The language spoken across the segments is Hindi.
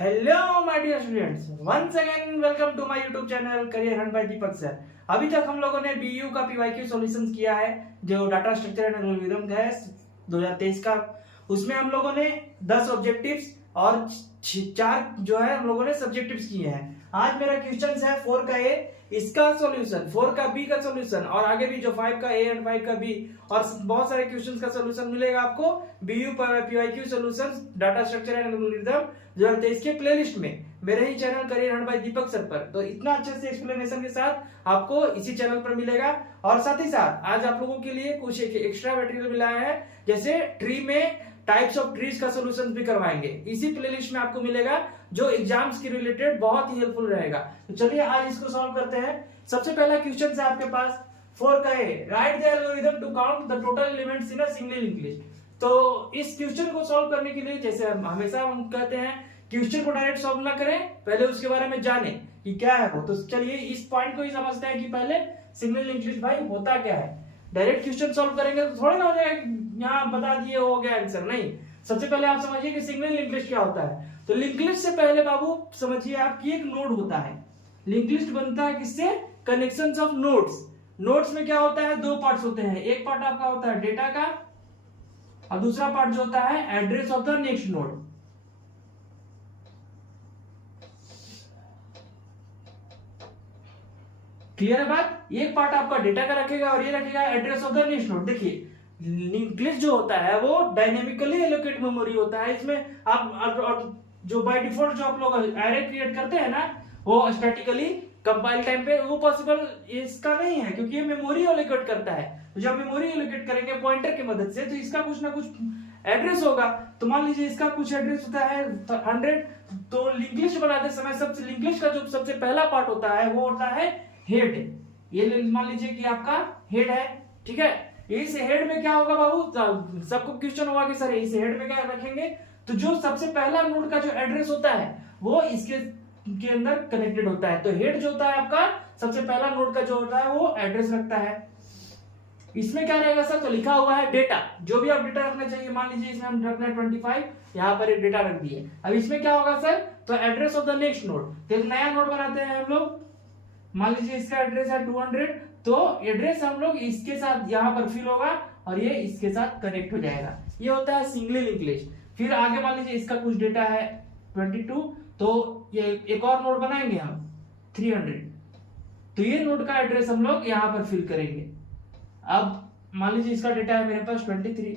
Hello my dear students, once again welcome to my YouTube channel career hunt by Deepak sir. अभी तक हम लोगों ने बीयू का पीवाईक्यू सॉल्यूशंस किया है, जो डाटा स्ट्रक्चर एंड एल्गोरिथम है 2023 का। उसमें हम लोगों ने 10 ऑब्जेक्टिव्स और 4 जो है हम लोगों ने सब्जेक्टिव्स किए हैं। आज मेरा क्वेश्चन है 4 का ए, इसका सॉल्यूशन, 4 का बी का सॉल्यूशन और आगे भी जो 5 का ए एंड 5 का बी और बहुत सारे क्वेश्चंस का सॉल्यूशन मिलेगा आपको BU PYQ solutions data structure and algorithm 2023 के प्लेलिस्ट में मेरे ही channel career hunt by Deepak sir पर। तो इतना अच्छे से एक्सप्लेनेशन के साथ आपको इसी चैनल पर मिलेगा। और साथ ही साथ आज आप लोगों के लिए कुछ एक्स्ट्रा मटेरियल मिला है, जैसे ट्री में टाइप्स ऑफ ट्रीज का सॉल्यूशन भी करवाएंगे। इसी प्लेलिस्ट में आपको मिलेगा, जो एग्जाम्स के रिलेटेड बहुत ही हेल्पफुल रहेगा। तो चलिए आज इसको सॉल्व करते हैं। सबसे पहला क्वेश्चन है आपके पास 4 का A, write the algorithm to count the total elements in a single English. तो इस क्वेश्चन को सॉल्व करने के लिए, जैसे हमेशा हम कहते हैं, क्वेश्चन को डायरेक्ट सॉल्व ना करें, पहले उसके बारे में जाने कि क्या है वो। तो चलिए इस पॉइंट को ही समझते हैं कि पहले सिंगल इंग्लिश भाई होता क्या है। डायरेक्ट क्वेश्चन सॉल्व करेंगे तो थोड़ा ना हो जाएगा यहाँ बता दिए हो गया आंसर, नहीं। सबसे पहले आप समझिए कि सिंगल इंग्लिश क्या होता है। तो लिंक लिस्ट से पहले बाबू समझिए आप कि एक नोड होता है। लिंक लिस्ट बनता है किससे? Connections of nodes. नोड्स में क्या होता है? 2 पार्ट्स होते हैं। एक पार्ट आपका होता है डेटा का और दूसरा पार्ट जो होता है address of the next node. Clear है बात? एक पार्ट आपका डेटा का रखेगा और ये रखेगा address of the next node. देखिए लिंक लिस्ट जो होता है वो डायनेमिकली एलोकेट मेमोरी होता है। इसमें आप जो बाय डिफॉल्ट जो आप लोग एरे क्रिएट करते हैं ना, वो स्टैटिकली कंपाइल टाइम पे वो पॉसिबल इसका नहीं है, क्योंकि ये मेमोरी एलोकेट करता है। तो जब मेमोरी एलोकेट करेंगे पॉइंटर की मदद से, तो इसका कुछ ना कुछ एड्रेस होगा। तो मान लीजिए इसका कुछ एड्रेस होता है 100, तो लिंक लिस्ट बनाते समय सबसे लिंक लिस्ट का जो सबसे पहला पार्ट होता है वो होता है हेड। ये मान लीजिए कि आपका हेड है, ठीक है। इस हेड में क्या होगा बाबू? सबको क्वेश्चन होगा कि सर इस हेड में क्या रखेंगे? तो जो सबसे पहला नोड का जो एड्रेस होता है वो इसके अंदर कनेक्टेड होता है। तो हेड जो होता है आपका सबसे पहला नोड का जो होता है वो एड्रेस रखता है। इसमें क्या रहेगा सर? तो लिखा हुआ है डेटा, जो भी आप डेटा रखना चाहिए। मान लीजिए इसमें हम रखना है 25, यहाँ पर एक डेटा रख दिए। अब इसमें क्या होगा सर? तो address of the next node. तो एक नया नोड बनाते हैं हम लोग। मान लीजिए इसका एड्रेस है 200, तो एड्रेस हम लोग इसके साथ यहाँ पर फिल होगा और ये इसके साथ कनेक्ट हो जाएगा। ये होता है सिंगल लिंक लिस्ट। फिर आगे मान लीजिए इसका कुछ डेटा है 22, तो ये एक और नोड बनाएंगे हम 300, तो ये नोड का एड्रेस हम लोग यहाँ पर फिल करेंगे। अब मान लीजिए इसका डेटा है मेरे पास 23।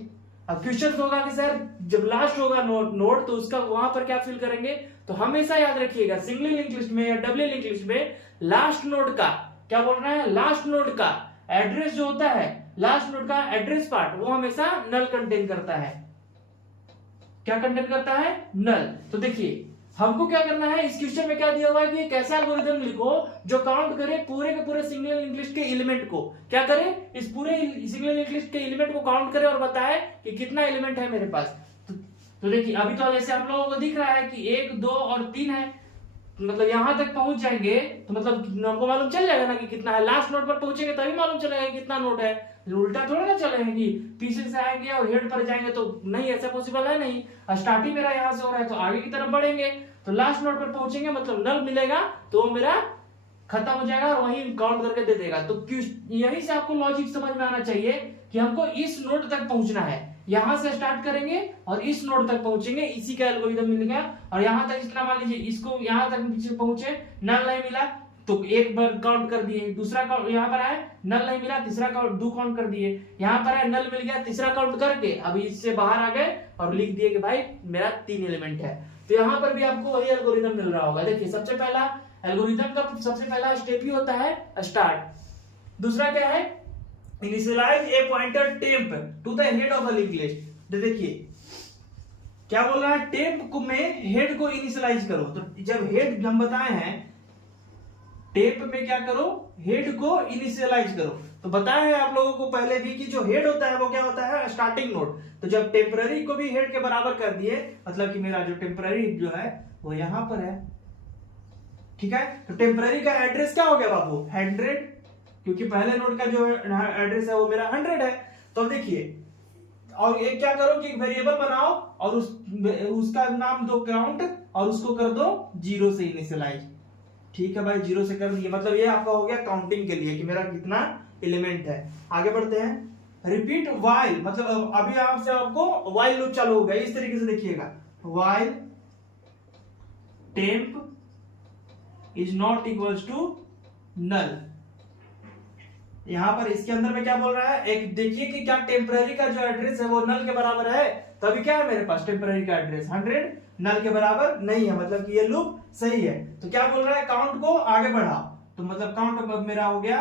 अब क्वेश्चन होगा कि सर जब लास्ट होगा नोड तो उसका वहां पर क्या फिल करेंगे? तो हमेशा याद रखिएगा सिंगल लिंक लिस्ट में या डबल लिंक लिस्ट में लास्ट नोड का क्या बोल रहा है? लास्ट नोड का एड्रेस जो होता है, लास्ट नोड का एड्रेस पार्ट, वो हमेशा नल कंटेन करता है। क्या कंटेन करता है? नल। तो देखिए हमको क्या करना है, इस क्वेश्चन में क्या दिया हुआ है कि एक ऐसा एल्गोरिथम लिखो जो काउंट करे पूरे के पूरे सिंगल लिंक लिस्ट के एलिमेंट को। क्या करे? इस पूरे सिंगल लिंक लिस्ट के एलिमेंट को काउंट करे और बताए कि कितना एलिमेंट है मेरे पास। तो देखिए अभी तो जैसे आप लोगों को दिख रहा है कि 1, 2 और 3 है, मतलब यहां तक पहुंच जाएंगे तो मतलब हमको मालूम चल जाएगा ना कि कितना है। लास्ट नोड पर पहुंचेंगे तभी मालूम चलेगा कितना नोड है। उल्टा थोड़ा ना चलेगा कि पीछे से आएंगे और हेड पर जाएंगे, तो नहीं, ऐसा पॉसिबल है नहीं। स्टार्टिंग मेरा यहाँ से हो रहा है तो आगे की तरफ बढ़ेंगे, तो लास्ट नोड पर पहुंचेंगे मतलब नल मिलेगा तो मेरा खत्म हो जाएगा और वहीं काउंट करके दे देगा। तो यहीं से आपको लॉजिक समझ में आना चाहिए कि हमको इस नोड तक पहुंचना है। यहां से स्टार्ट करेंगे और इस नोड तक पहुंचेंगे, इसी का एल्गोरिथम मिलेगा। और यहां तक इतना मान लीजिए इसको यहां तक पहुंचे, नल नहीं मिला तो एक बार काउंट कर दिए, दूसरा यहाँ पर है नल नहीं मिला, तीसरा काउंट 2 काउंट कर दिए, यहाँ पर है नल मिल गया, तीसरा काउंट करके अभी इससे बाहर आ गए और लिख दिए कि भाई मेरा 3 एलिमेंट है। तो यहाँ पर भी आपको वही एल्गोरिथम मिल रहा होगा। देखिए सबसे पहला एल्गोरिथम का सबसे पहला स्टेप ही होता है स्टार्ट। दूसरा क्या है? Initialize a pointer temp to the head of a link list. तो देखिए क्या बोल रहा है? टेम्प में हेड को इनिशियलाइज करो। तो जब हेड हम बताए हैं टेप में क्या करो? हेड को इनिशियलाइज करो। तो बताया है आप लोगों को पहले भी कि जो हेड होता है वो क्या होता है? Starting node. तो जब टेम्पररी को भी हेड के बराबर कर दिए, मतलब कि मेरा जो टेम्पररी जो है वो यहां पर है, ठीक है। तो टेम्पररी का एड्रेस क्या हो गया बाबू? 100, क्योंकि पहले नोड का जो एड्रेस है वो मेरा 100 है। तो अब देखिए और एक क्या करो कि एक वेरिएबल बनाओ और उसका नाम दो काउंट और उसको कर दो 0 से इनिशियलाइज। ठीक है भाई, 0 से कर दिए, मतलब ये आपका हो गया काउंटिंग के लिए कि मेरा कितना एलिमेंट है। आगे बढ़ते हैं। रिपीट वाइल, मतलब अभी आपसे आपको वाइल लूप चालू हो गया, इस तरीके से देखिएगा, while temp is not equals to null. यहां पर इसके अंदर में क्या बोल रहा है, एक देखिए कि क्या टेम्पररी का जो एड्रेस है वो नल के बराबर है, तो अभी क्या है मेरे पास टेम्पररी का एड्रेस 100 नल के बराबर नहीं है, मतलब कि ये लूप सही है। तो क्या बोल रहा है, काउंट को आगे बढ़ाओ, तो मतलब काउंट अब मेरा हो गया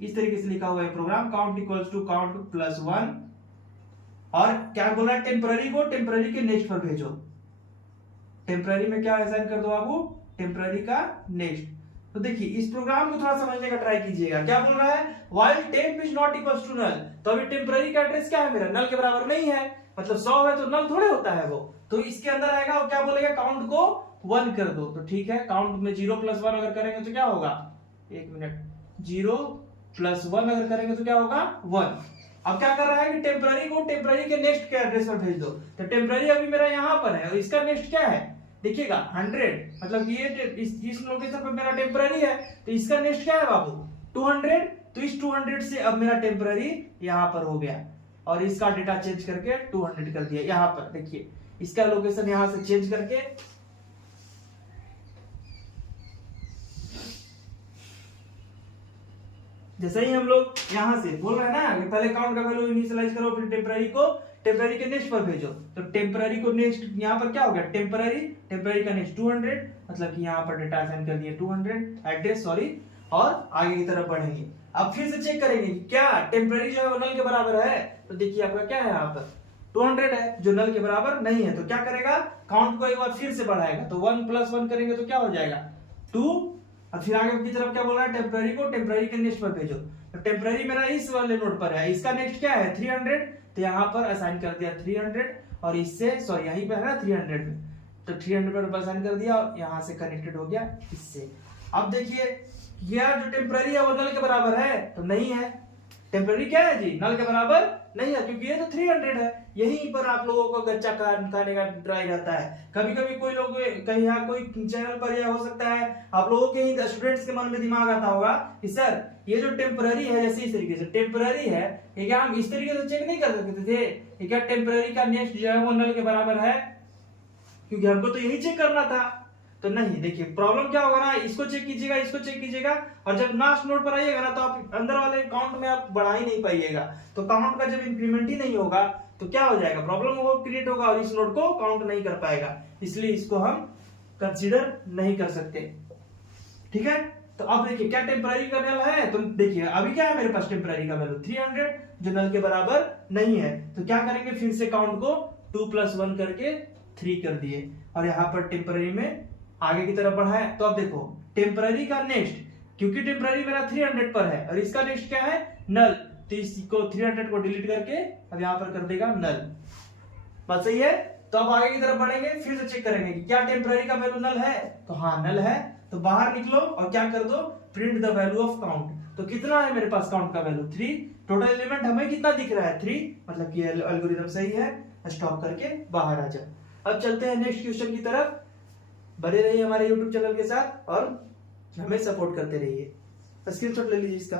इस तरीके से लिखा हुआ है program, count equals to count plus 1, और क्या बोल रहा है टेम्पररी को टेम्पररी के नेक्स्ट पर भेजो। टेम्पररी में क्या असाइन कर दो बाबू, टेम्पररी का नेक्स्ट। तो देखिए इस प्रोग्राम को थोड़ा समझने का ट्राई कीजिएगा, क्या बोल रहा है, while temp is not equals to null, तो अभी टेम्पररी का एड्रेस क्या है मेरा, नल के बराबर नहीं है, मतलब 100 है तो नल थोड़े होता है वो, तो इसके अंदर आएगा और क्या बोलेगा, काउंट को 1 कर दो। तो ठीक है, काउंट में 0 + 1 अगर करेंगे तो क्या होगा, 1 मिनट, 0 + 1 अगर करेंगे तो क्या होगा 1। अब क्या कर रहा है कि टेम्पररी को टेम्पररी के नेक्स्ट के एड्रेस पर भेज दो, तो टेम्पररी अभी मेरा यहां पर है और इसका नेक्स्ट क्या है, देखिएगा 100, मतलब ये इस लोकेशन पर मेरा टेम्पररी है, तो इसका नेक्स्ट क्या है बाबू 200, तो इस 200 से अब मेरा टेम्पररी यहां पर हो गया और इसका डेटा चेंज करके 200 कर दिया। यहां पर देखिए इसका लोकेशन यहां से चेंज करके जैसे ही हम लोग यहां से बोल रहे हैं ना कि पहले काउंट का वैल्यू इनिशियलाइज करो फिर टेम्पररी को टेम्पररी के नेक्स्ट पर भेजो, तो टेम्पररी को नेक्स्ट यहां पर क्या हो गया, टेम्पररी का नेक्स्ट 200, मतलब कि यहां पर डेटा असाइन कर दिया 200 एड्रेस, सॉरी, और आगे की तरफ बढ़ेंगे। अब फिर से चेक करेंगे कि क्या टेम्पररी जो है वो नल के बराबर है, तो देखिए आपका क्या है यहाँ पर 200 है जो नल के बराबर नहीं है, तो क्या करेगा, काउंट को एक बार फिर से बढ़ाएगा, तो 1 + 1 करेंगे तो क्या हो जाएगा 2, और फिर आगे की तरफ क्या बोल रहा है, टेम्पररी को टेम्पररी के नेक्स्ट पर भेजो, तो टेम्पररी मेरा इस वाले नोड पर है, इसका नेक्स्ट क्या है 300, तो यहाँ पर असाइन कर दिया 300, और इससे सॉरी यहीं पे है ना 300 पे, तो 300 पर असाइन कर दिया और यहाँ से कनेक्टेड हो गया इससे। अब देखिए यह जो टेम्पररी है वो नल के बराबर है, तो नहीं है, टेम्पररी क्या है जी, नल के बराबर नहीं है, क्योंकि ये तो 300 है। यहीं पर आप लोगों को गच्चा खाने का ट्राई रहता है, कभी कभी कोई लोग कहीं यहाँ कोई चैनल पर या हो सकता है आप लोगों के ही स्टूडेंट्स के मन में दिमाग आता होगा कि सर ये जो टेम्पररी है, जैसे इस तरीके से टेम्पररी है, ये क्या हम इस तरीके से चेक नहीं कर सकते थे, ये क्या टेम्पररी का नेक्स्ट जो है वो नल के बराबर है, क्योंकि हमको तो यही चेक करना था। तो नहीं, देखिए प्रॉब्लम क्या होगा ना, इसको चेक कीजिएगा, इसको चेक कीजिएगा, और जब लास्ट नोड पर आइएगा ना तो आप अंदर वाले काउंट में आप बढ़ा ही नहीं पाइएगा, तो काउंट का जब इंक्रीमेंट ही नहीं होगा तो क्या हो जाएगा, प्रॉब्लम वो क्रिएट होगा और इस नोड को काउंट नहीं कर पाएगा, इसलिए इसको हम कंसीडर नहीं कर सकते। ठीक है, तो अब देखिए क्या टेम्पररी का नल है, तो देखिए अभी क्या है मेरे पास टेम्पररी का वैल्यू 300 जो नल के बराबर नहीं है, तो क्या करेंगे फिर से काउंट को 2 + 1 करके 3 कर दिए, और यहाँ पर टेम्पररी में आगे की तरफ बढ़ा है। तो अब देखो टेम्पररी का नेक्स्ट, क्योंकि टेम्पररी मेरा 300 पर है और इसका नेक्स्ट क्या है नल, तो इसको 300 को डिलीट करके अब यहां पर कर देगा नल। बात सही है, तो अब आगे की तरफ बढ़ेंगे, फिर से चेक करेंगे कि क्या टेम्पररी का वैल्यू नल है, तो हाँ नल है, तो बाहर निकलो और क्या कर दो, print the value of count. तो कितना है मेरे पास काउंट का वैल्यू 3, टोटल एलिमेंट हमें कितना दिख रहा है 3, मतलब कि एल्गोरिथम सही है, स्टॉप करके बाहर आ जा। अब चलते हैं नेक्स्ट क्वेश्चन की तरफ, बने रहिए हमारे YouTube चैनल के साथ और हमें सपोर्ट करते रहिए। स्क्रीनशॉट ले लीजिए इसका।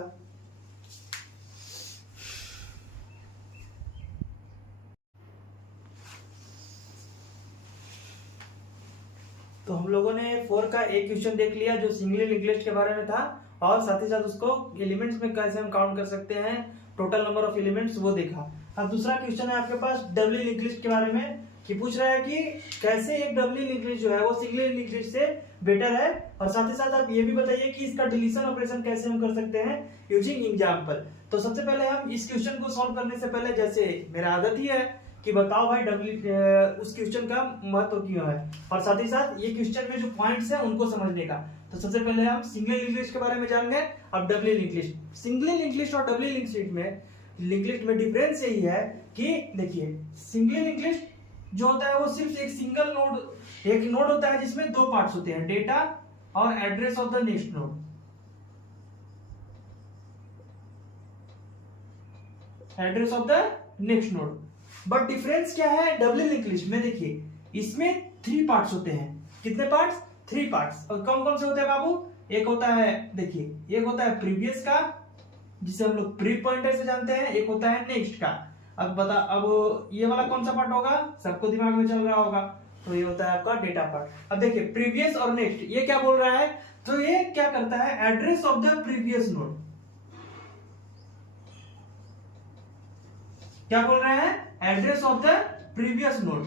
तो हम लोगों ने 4 का एक क्वेश्चन देख लिया जो सिंगल लिंक्ड लिस्ट के बारे में था, और साथ ही साथ उसको एलिमेंट्स में कैसे हम काउंट कर सकते हैं, टोटल नंबर ऑफ एलिमेंट्स वो देखा। अब दूसरा क्वेश्चन है आपके पास डबली लिंक्ड लिस्ट के बारे में, कि पूछ रहा है कि कैसे एक डबली लिंक्ड लिस्ट जो है वो सिंगल लिंक्ड लिस्ट से बेटर है, और साथ ही साथ आप ये भी बताइए कि इसका डिलीशन ऑपरेशन कैसे हम कर सकते हैं यूजिंग एग्जांपल। तो सबसे पहले हम इस क्वेश्चन को सॉल्व करने से पहले, जैसे मेरा आदत ही है कि बताओ भाई उस क्वेश्चन का महत्व क्यों है, और साथ ही साथ ये क्वेश्चन में जो पॉइंट्स हैं उनको समझने का। तो सबसे पहले हम सिंगल लिंक्ड लिस्ट के बारे में जान गए, अब doubly linked list. Single linked list और डबली लिंक्ड लिस्ट में डिफरेंस यही है कि देखिए सिंगल लिंक्ड लिस्ट जो होता है वो सिर्फ एक सिंगल नोड, एक नोड होता है जिसमें 2 पार्ट्स होते हैं, डेटा और address of the next node. Address of the next node, but difference क्या है डबली लिंक लिस्ट में, देखिए इसमें 3 पार्ट्स होते हैं। कितने पार्ट्स? 3 पार्ट्स। और कौन कौन से होते हैं बाबू? एक होता है, देखिए एक होता है प्रीवियस का, जिसे हम लोग प्री पॉइंटर से जानते हैं, एक होता है नेक्स्ट का। अब ये वाला कौन सा पार्ट होगा? सबको दिमाग में चल रहा होगा, तो ये होता है आपका डेटा पार्ट। अब देखिए प्रीवियस और नेक्स्ट, ये क्या बोल रहा है? तो ये क्या करता है? Address of the previous node. क्या बोल रहे हैं? Address of the previous node.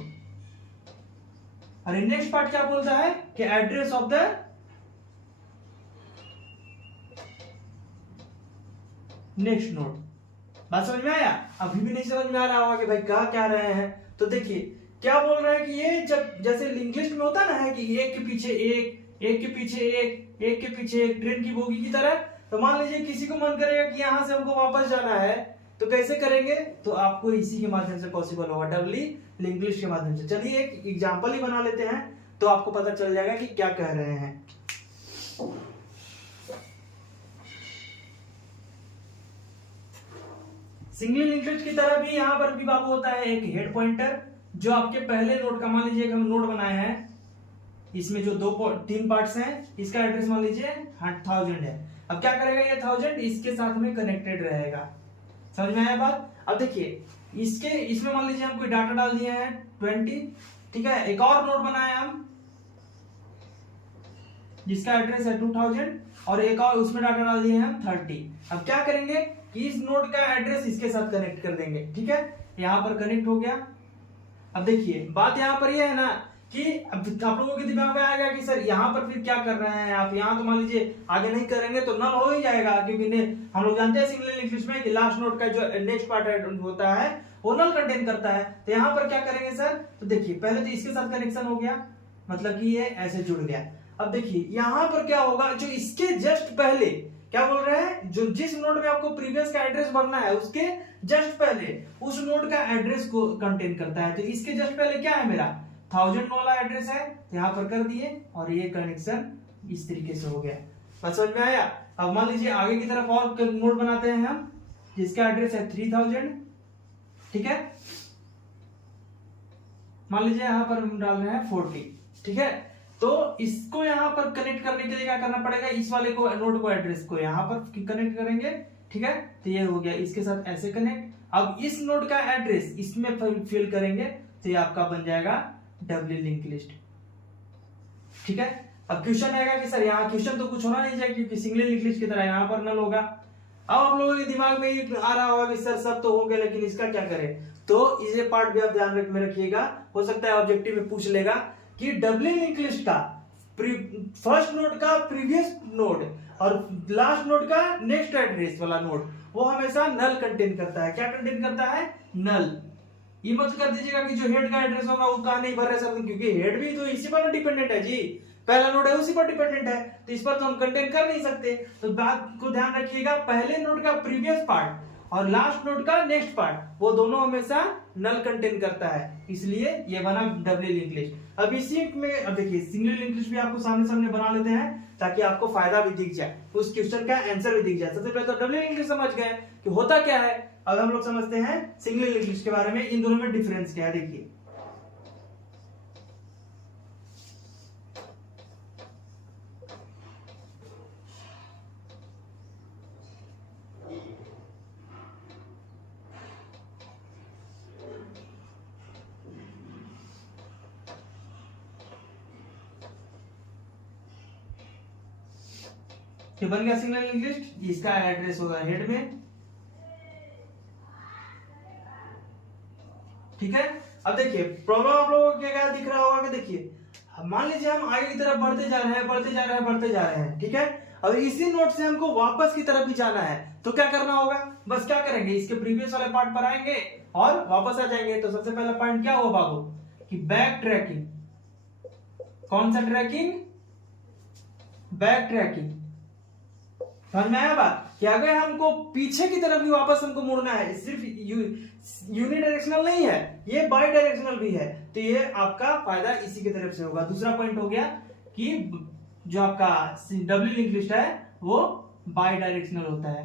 और नेक्स्ट पार्ट क्या बोलता है? कि address of the next node. बात समझ में आया? अभी भी नहीं समझ में आ रहा होगा कि भाई कहा क्या रहे हैं। तो देखिए क्या बोल रहे हैं कि ये जब जैसे लिंक लिस्ट में होता ना है कि एक के पीछे एक, एक के पीछे एक के पीछे एक, ट्रेन की बोगी की तरह। तो मान लीजिए किसी को मन करेगा कि यहां से हमको वापस जाना है, तो कैसे करेंगे? तो आपको इसी के माध्यम से पॉसिबल होगा, डबली लिंक लिस्ट के माध्यम से। चलिए एक एग्जांपल ही बना लेते हैं, तो आपको पता चल जाएगा कि क्या कह रहे हैं। सिंगल लिंक लिस्ट की तरह भी यहाँ पर भी बाबू होता है एक हेड पॉइंटर, जो आपके पहले नोड का, मान लीजिए एक हम नोड बनाए हैं, इसमें जो 3 पार्ट्स हैं, इसका एड्रेस मान लीजिए 1000 है। अब क्या करेगा ये 1000 इसके साथ में कनेक्टेड रहेगा। समझ में आया बात? अब देखिए इसमें मान लीजिए हम कोई डाटा डाल दिए हैं 20, ठीक है। एक और नोड बनाया हम जिसका एड्रेस है 2000, और एक और उसमें डाटा डाल दिए हैं हम 30। अब क्या करेंगे कि इस नोड का एड्रेस इसके साथ कनेक्ट कर देंगे, ठीक है। यहां पर कनेक्ट हो गया। अब देखिए बात यहां पर यह है ना कि अब आप लोगों के दिमाग में आएगा कि सर यहाँ पर फिर क्या कर रहे हैं आप? यहाँ तो मान लीजिए आगे नहीं करेंगे तो नल हो ही जाएगा, क्योंकि हम लोग जानते हैं सिंगल लिंक लिस्ट में कि लास्ट नोड का जो नेक्स्ट पार्ट होता है वो नल कंटेन करता है। तो यहाँ पर क्या करेंगे सर? तो देखिए पहले तो इसके साथ कनेक्शन हो गया, मतलब कि ये ऐसे जुड़ गया। अब देखिए यहाँ पर क्या होगा, जो इसके जस्ट पहले क्या बोल रहे हैं, जो जिस नोड में आपको प्रीवियस का एड्रेस भरना है उसके जस्ट पहले उस नोड का एड्रेस को कंटेन करता है। तो इसके जस्ट पहले क्या है, मेरा 1000 वाला एड्रेस है, यहाँ पर कर दिए और ये कनेक्शन इस तरीके से हो गया। बात समझ में आया? अब मान लीजिए आगे की तरफ और नोड बनाते हैं हम जिसका एड्रेस है 3000, ठीक है। मान लीजिए यहाँ पर हम डाल रहे हैं 40, ठीक है। तो इसको यहाँ पर कनेक्ट करने के लिए क्या करना पड़ेगा, इस वाले को नोड को एड्रेस को यहाँ पर कनेक्ट करेंगे, ठीक है। तो ये हो गया, इसके साथ ऐसे कनेक्ट। अब इस नोड का एड्रेस इसमें फिल करेंगे तो ये आपका बन जाएगा डबली लिंक लिस्ट, ठीक है। अब क्वेश्चन आएगा कि सर यहाँ क्वेश्चन तो कुछ होना नहीं चाहिए क्योंकि सिंगल लिंक लिस्ट की तरह यहाँ पर नल होगा। अब आप लोगों के दिमाग में ये आ रहा होगा कि सर सब तो हो गया लेकिन इसका क्या करें? तो इसे पार्ट भी आप ध्यान में रखिएगा, हो सकता है ऑब्जेक्टिव में पूछ लेगा कि डबली लिंक लिस्ट का फर्स्ट नोड का प्रीवियस नोड और लास्ट नोड का नेक्स्ट एड्रेस वाला नोड वो हमेशा नल कंटेन करता है। क्या कंटेन करता है? नल। ये मत कर दीजिएगा कि जो हेड का एड्रेस होगा वो कहां नहीं भर रहे सब, क्योंकि हेड भी तो इसी पर डिपेंडेंट है जी, पहला नोड है उसी पर डिपेंडेंट है, तो इस पर तो हम कंटेन कर नहीं सकते। तो बात को ध्यान रखिएगा, पहले नोड का प्रीवियस पार्ट और लास्ट नोड का नेक्स्ट पार्ट वो दोनों हमेशा नल कंटेन करता है, इसलिए ये बना डबली लिंक लिस्ट। अब इसी में अब देखिए सिंगल लिंक लिस्ट भी आपको सामने सामने बना लेते हैं ताकि आपको फायदा भी दिख जाए, उस क्वेश्चन का आंसर भी दिख जाए। सबसे पहले तो डबली लिंक लिस्ट समझ गए कि होता क्या है। अब हम लोग समझते हैं सिंगल लिंक लिस्ट के बारे में, इन दोनों में डिफरेंस क्या है। देखिए ये बन गया सिंगल लिंक लिस्ट, इसका एड्रेस होगा हेड में, ठीक है। अब देखिए प्रॉब्लम आप लोगों को क्या दिख रहा होगा कि देखिए मान लीजिए हम आगे की तरफ बढ़ते जा रहे हैं, ठीक है। और इसी नोट से हमको वापस की तरफ भी जाना है, तो क्या करना होगा, बस क्या करेंगे, इसके प्रीवियस वाले पार्ट पर आएंगे और वापस आ जाएंगे। तो सबसे पहला पॉइंट क्या हुआ बाबू कि बैक ट्रैकिंग। कौन सा ट्रैकिंग? Back tracking. समझ में आया बात कि अगर हमको पीछे की तरफ भी वापस हमको मुड़ना है, सिर्फ यूनिडायरेक्शनल नहीं है, ये बाई डायरेक्शनल भी है, तो ये आपका फायदा इसी की तरफ से होगा। दूसरा पॉइंट हो गया कि जो आपका डबली लिंक लिस्ट है वो बाई डायरेक्शनल होता है।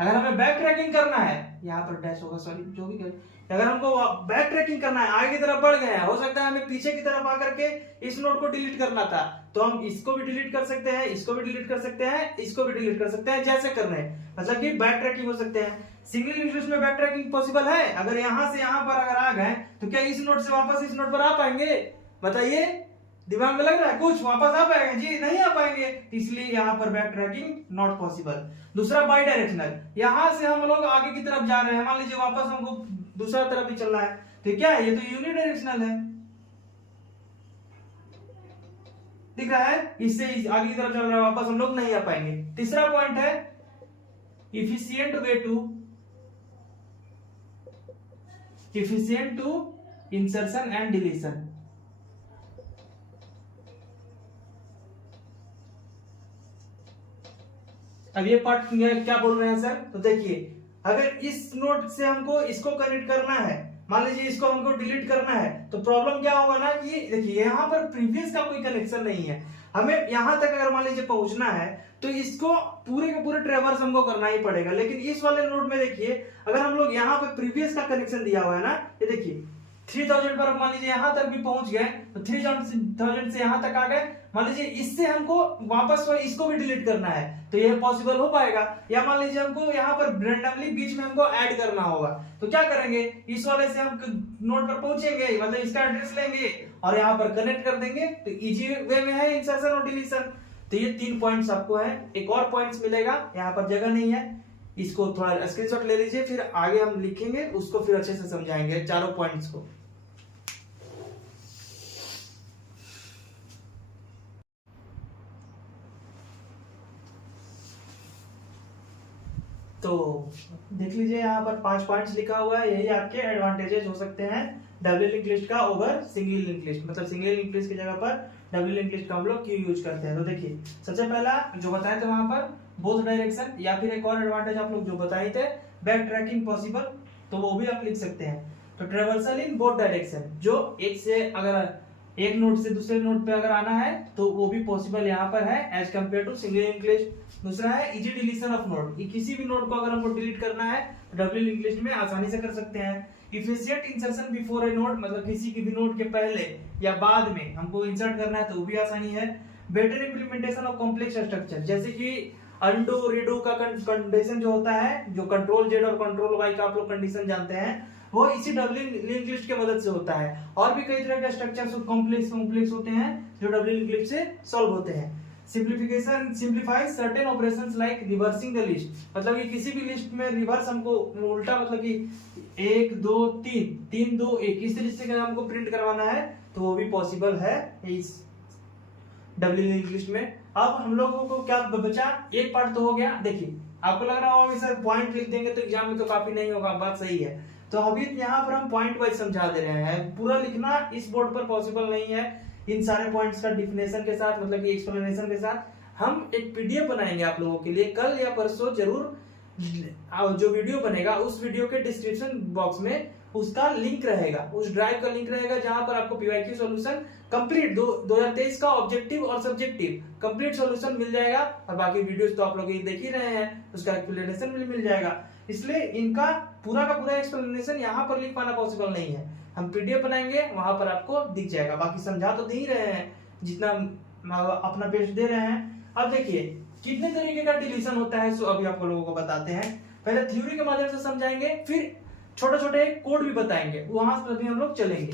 अगर हमें बैक ट्रैकिंग करना है, यहाँ पर डैश होगा, सॉरी जो भी करें, अगर हमको बैक ट्रैकिंग करना है, आगे की तरफ बढ़ गए हैं, हो सकता है हमें पीछे की तरफ आकर के इस नोड को डिलीट करना था, तो हम इसको भी डिलीट कर सकते हैं, इसको भी डिलीट कर सकते हैं, इसको भी डिलीट कर सकते हैं, जैसे करना है, मतलब कि बैक ट्रैकिंग हो सकते हैं। सिंगल लिंक्ड लिस्ट में बैक ट्रैकिंग पॉसिबल है? अगर यहां से यहां पर अगर आ गए तो क्या इस नोड से वापस इस नोड पर आ पाएंगे? बताइए, दिमाग में लग रहा है कुछ वापस आ पाएंगे? जी नहीं आ पाएंगे, इसलिए यहाँ पर बैक ट्रैकिंग नॉट पॉसिबल। दूसरा बाई डायरेक्शनल, यहां से हम लोग आगे की तरफ जा रहे हैं, मान लीजिए वापस हमको दूसरा तरफ भी चलना है, तो क्या है, ये तो यूनिडायरेक्शनल है, दिख रहा है, इससे आगे की तरफ चल रहा है, वापस हम लोग नहीं आ पाएंगे। तीसरा पॉइंट है efficient to insertion and deletion. अब ये पार्ट क्या बोल रहे हैं सर, तो देखिए, अगर इस नोड से हमको इसको कनेक्ट करना है, मान लीजिए इसको हमको डिलीट करना है, तो प्रॉब्लम क्या होगा ना कि देखिए यहाँ पर प्रीवियस का कोई कनेक्शन नहीं है, हमें यहां तक अगर मान लीजिए पहुंचना है तो इसको पूरे के पूरे ट्रेवर्स हमको करना ही पड़ेगा। लेकिन इस वाले नोड में देखिए, अगर हम लोग यहाँ पे प्रीवियस का कनेक्शन दिया हुआ है ना, ये देखिए 3000 पर मान लीजिए यहां तक भी पहुंच गए, तो 3000 से यहां तक आ गए, मान लीजिए इससे हमको वापस इसको भी डिलीट करना है, तो ये पॉसिबल हो पाएगा। या मान लीजिए हमको यहाँ पर रैंडमली बीच में हमको ऐड करना होगा, तो क्या करेंगे, इस वाले से हम नोड पर पहुंचेंगे, मतलब इसका एड्रेस लेंगे और यहाँ पर कनेक्ट कर देंगे, तो इजी वे में है इंसर्शन और डिलीशन। तो ये 3 पॉइंट्स आपको है। एक और पॉइंट्स मिलेगा, यहाँ पर जगह नहीं है, इसको थोड़ा स्क्रीनशॉट ले लीजिए, फिर आगे हम लिखेंगे उसको, फिर अच्छे से समझाएंगे चारों पॉइंट्स को। तो देख लीजिए यहाँ पर 5 पॉइंट्स लिखा हुआ है, यही आपके एडवांटेजेस हो सकते हैं डबल लिंक लिस्ट का ओवर सिंगल लिंक लिस्ट, मतलब सिंगल लिंक लिस्ट की जगह पर डबल लिंक लिस्ट का हम लोग क्यों यूज करते हैं। तो देखिए, सबसे पहला जो बताए थे वहां पर बोथ डायरेक्शन, या फिर एक और एडवांटेज आप लोग जो बताए थे बैक ट्रैकिंग पॉसिबल, तो वो भी आप लिख सकते हैं। तो ट्रेवर्सल इन बोथ डायरेक्शन, जो एक से अगर एक नोड से दूसरे नोड पे अगर आना है तो वो भी पॉसिबल यहाँ पर है as compare to single link list. दूसरा है इजी डिलीशन ऑफ नोड, किसी भी नोड को अगर हमको डिलीट करना है तो डबल लिंक लिस्ट में आसानी से कर सकते हैं। Efficient insertion before A node, मतलब किसी की भी नोड के पहले या बाद में हमको इंसर्ट करना है तो वो भी आसानी है। Better implementation of complex structure, जैसे कि अनडू रीडू का कंडीशन जो होता है, जो कंट्रोल जेड और कंट्रोल वाई का आप लोग कंडीशन जानते हैं, वो इसी डबल लिंक लिस्ट के मदद से होता है। और भी कई तरह के स्ट्रक्चर्स कॉम्प्लेक्स होते हैं जो डबल लिंक लिस्ट से सॉल्व होते हैं। Simplification simplifies certain operations like reversing the list, मतलब कि किसी भी लिस्ट में रिवर्स हमको उल्टा, मतलब कि 1 2 3 3 2 1 इस तरीके से हमको प्रिंट करवाना है तो वो भी पॉसिबल है इस डबल लिंक लिस्ट में। अब हम लोगों को क्या बचा, एक पार्ट तो हो गया। देखिए, आपको लग रहा होगा सर पॉइंट लिख देंगे तो एग्जाम में तो काफी नहीं होगा, बात सही है। तो अभी यहाँ पर हम पॉइंट वाइज समझा दे रहे हैं, पूरा लिखना इस बोर्ड पर पॉसिबल नहीं है इन सारे पॉइंट्स का डिफिनेशन के साथ, मतलब कि एक्सप्लेनेशन के साथ। हम एक पीडीएफ बनाएंगे आप लोगों के लिए, कल या परसों जरूर। जो वीडियो बनेगा उस वीडियो के डिस्क्रिप्शन बॉक्स में उसका लिंक रहेगा, उस ड्राइव का लिंक रहेगा, जहां पर आपको पीवाईक्यू सॉल्यूशन कंप्लीट 2023 का ऑब्जेक्टिव और सब्जेक्टिव कंप्लीट सॉल्यूशन मिल जाएगा। और बाकी वीडियोस तो आप लोग देख ही रहे हैं, उसका एक्सप्लेनेशन भी मिल जाएगा। इसलिए इनका पूरा का पूरा एक्सप्लेनेशन यहाँ पर लिख पाना पॉसिबल नहीं है, हम पीडीएफ बनाएंगे वहां पर आपको दिख जाएगा। बाकी समझा तो दे ही रहे हैं, जितना अपना बेस्ट दे रहे हैं। अब देखिए कितने तरीके का डिलीशन होता है, सो अभी आप लोगों को बताते हैं। पहले थ्योरी के माध्यम से समझाएंगे, फिर छोटे छोटे कोड भी बताएंगे, वहां से भी हम लोग चलेंगे।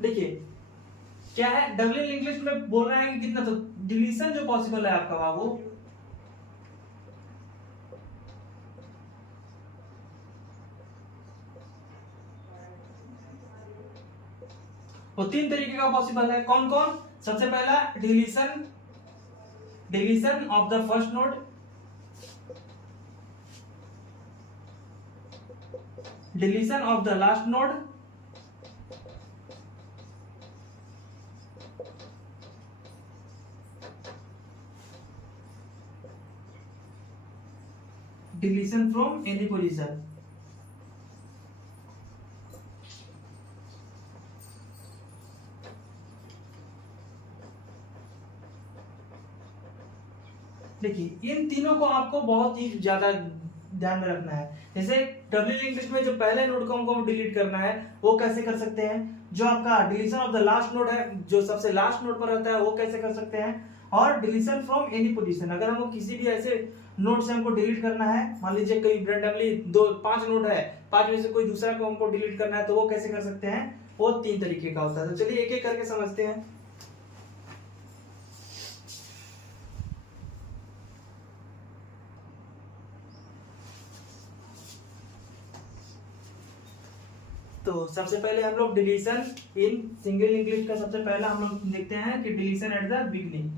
देखिए क्या है, डबल लिंक लिस्ट में बोल रहा है कि कितना, तो डिलीशन जो पॉसिबल है आपका वहां वो 3 तरीके का पॉसिबल है। कौन कौन? सबसे पहला deletion of the first node, deletion of the last node, deletion from any position. देखिए इन तीनों को आपको बहुत ही ज्यादा ध्यान में रखना है। जैसे डब्ल्यू लिंक लिस्ट में जो पहले नोड को हमको डिलीट करना है वो कैसे कर सकते हैं, जो आपका deletion of the last node है जो सबसे लास्ट नोड पर रहता है वो कैसे कर सकते हैं, और डिलीशन फ्रॉम एनी पोजीशन अगर हमको किसी भी ऐसे नोड से हमको डिलीट करना है, मान लीजिए कोई रैंडमली 5 नोड है, 5 में से कोई दूसरा को हमको डिलीट करना है तो वो कैसे कर सकते हैं, वो 3 तरीके का होता है। तो चलिए एक एक करके समझते हैं। तो सबसे पहले हम लोग deletion in single link list का सबसे पहला हम लोग देखते हैं कि डिलीशन एट द बिगनिंग।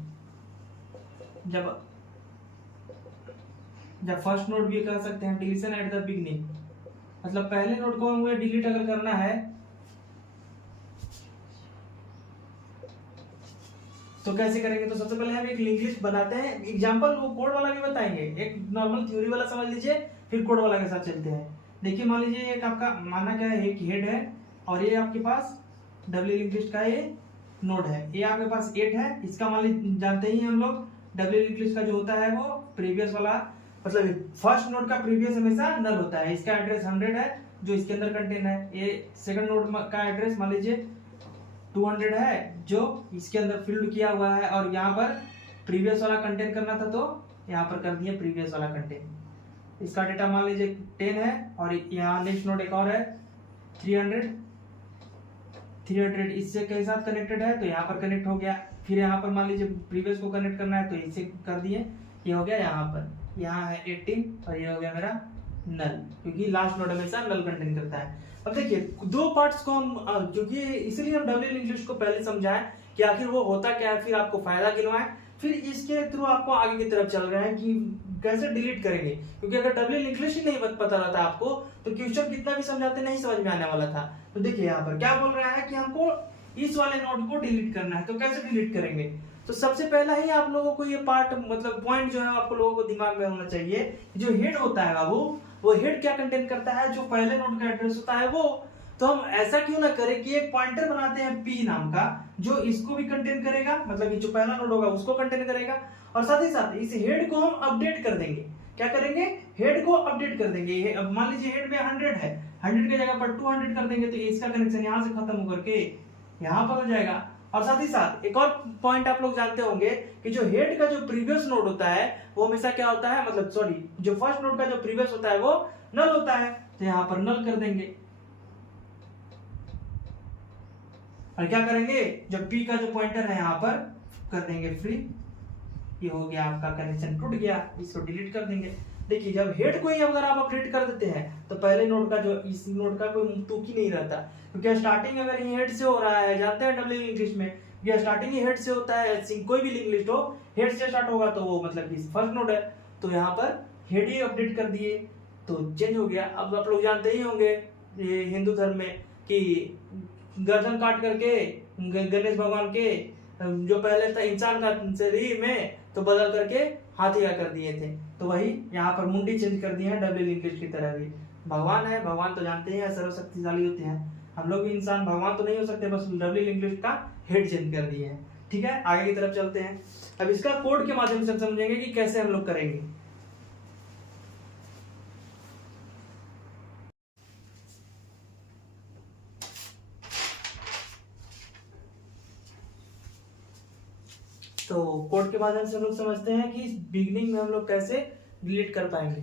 जब फर्स्ट नोड भी कर सकते हैं डिलीशन एट द बिगनिंग, मतलब पहले नोड को हमें डिलीट अगर करना है तो कैसे करेंगे। तो सबसे पहले हम एक लिंक लिस्ट बनाते हैं, एग्जांपल वो कोड वाला भी बताएंगे, एक नॉर्मल थ्योरी वाला समझ लीजिए फिर कोड वाला के साथ चलते हैं। देखिए मान लीजिए एक आपका माना क्या है, एक हेड है और ये आपके पास डब्ल्यू लिंक लिस्ट का ये नोड है, ये आपके पास 8 है। इसका मान लीजिए जानते ही हम लोग डब्ल्यू लिंक लिस्ट का जो होता है वो प्रीवियस वाला, मतलब फर्स्ट नोड का प्रीवियस हमेशा नल होता है। इसका एड्रेस 100 है जो इसके अंदर कंटेन है, ये सेकंड नोड का एड्रेस मान लीजिए 200 है जो इसके अंदर फिल्ड किया हुआ है, और यहाँ पर प्रीवियस वाला कंटेन करना था तो यहाँ पर कर दिए प्रीवियस वाला कंटेन। इसका डेटा मान लीजिए 10 है और यहाँ नेक्स्ट नोड एक और है 300 इससे के साथ कनेक्टेड है तो यहाँ पर कनेक्ट हो गया। फिर यहाँ पर मान लीजिए प्रीवियस को कनेक्ट करना है तो इससे कर दिए, ये हो गया यहाँ पर, यहाँ है 18 और ये हो गया मेरा नल, क्योंकि लास्ट नोड हमेशा नल कंटेन करता है। अब देखिए दो पार्ट्स को हम, क्योंकि इसलिए हम डब्ल्यू लिंक लिस्ट को पहले समझाएं कि आखिर वो होता क्या है, फिर आपको फायदा गिनवाएं, फिर इसके थ्रू आपको आगे की तरफ चल रहे हैं कि कैसे डिलीट करेंगे। क्योंकि अगर डब्ल्यू लिंक लिस्ट ही नहीं पता रहता आपको तो क्वेश्चन कितना भी समझाते नहीं समझ में आने वाला था। तो देखिए यहाँ पर क्या बोल रहा है कि हमको इस वाले नोड को डिलीट करना है, तो कैसे डिलीट करेंगे। तो सबसे पहला ही आप लोगों को ये पार्ट, मतलब पॉइंट जो है आपको लोगों को दिमाग में होना चाहिए, जो हेड होता है बाबू, वो हेड क्या कंटेन करता है, जो पहले नोड का एड्रेस होता है वो। तो हम ऐसा क्यों ना करें कि एक पॉइंटर बनाते हैं p नाम का, जो इसको भी कंटेन करेगा, मतलब ये जो पहला नोड होगा उसको कंटेन करेगा, और साथ ही साथ इस हेड को हम अपडेट कर देंगे। क्या करेंगे, हेड को अपडेट कर देंगे। अब मान लीजिए हेड में 100 है, 100 की जगह पर 200 कर देंगे तो इसका कनेक्शन यहाँ से खत्म होकर के यहाँ पर हो जाएगा। और साथ ही साथ एक और पॉइंट आप लोग जानते होंगे कि जो हेड का जो प्रीवियस नोड होता है वो हमेशा क्या होता है, मतलब सॉरी, जो फर्स्ट नोड का जो प्रीवियस होता है वो नल होता है, तो यहाँ पर नल कर देंगे। और क्या करेंगे, जब p का जो पॉइंटर है यहाँ पर कर देंगे फ्री, ये हो गया आपका कनेक्शन टूट गया, इसको डिलीट कर देंगे। देखिए जब हेड को ही अगर आप अपडेट कर देते हैं तो पहले नोड का जो इस नोड का कोई तुक ही नहीं रहता, क्योंकि स्टार्टिंग अगर ये हेड से हो रहा है, जानते हैं डब्ल्यू लिंक लिस्ट में ये स्टार्टिंग ही हेड से होता है, कोई भी लिंक लिस्ट हो हेड से स्टार्ट होगा तो वो मतलब कि फर्स्ट नोड है, तो यहाँ पर हेड ही अपडेट कर दिए तो चेंज हो गया। अब आप लोग जानते ही होंगे ये हिंदू धर्म में कि गर्दन काट करके गणेश भगवान के जो पहले था इंसान का शरीर में तो बदल करके हाथी का कर दिए थे, तो वही यहाँ पर मुंडी चेंज कर दिए हैं डब्ल्यू लिंक लिस्ट की तरह भी। भगवान है, भगवान तो जानते हैं सर्वशक्तिशाली होते हैं, हम लोग भी इंसान भगवान तो नहीं हो सकते, बस डब्ल्यू लिंक लिस्ट का हेड चेंज कर दिए हैं। ठीक है, आगे की तरफ चलते हैं। अब इसका कोड के माध्यम से समझेंगे कि कैसे हम लोग करेंगे। तो कोड के माध्यम से हम लोग समझते हैं कि बिगनिंग में हम लोग कैसे डिलीट कर पाएंगे।